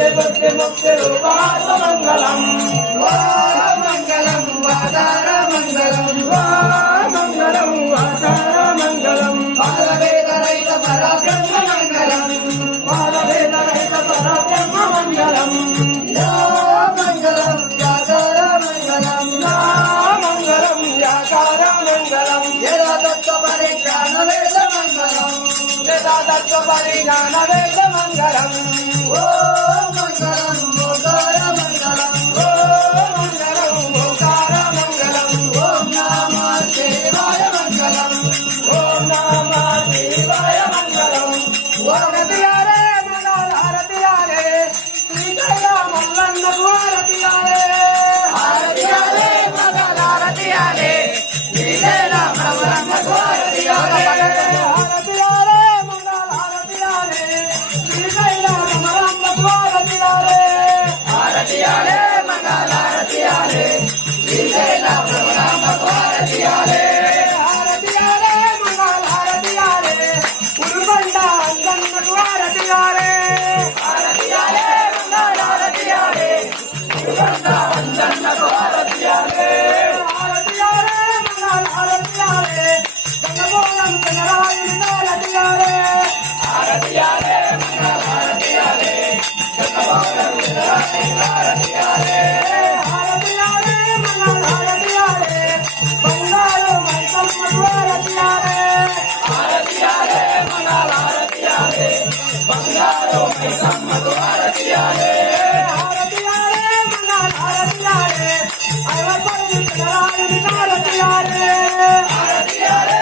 मुक्ति रूपाय मंगलम मंगलम वादार मंगलम मंगलम वादार मंगलम पादवेद रहित परब्रह्म मंगलम पादवेद रहित परब्रह्म मंगलम मंगलम याकार मंगलम मंगलम याकार मंगलम यदा तत्व परिज्ञान वेद मंगलम यदा तत्व परिज्ञान वेद मंगलम I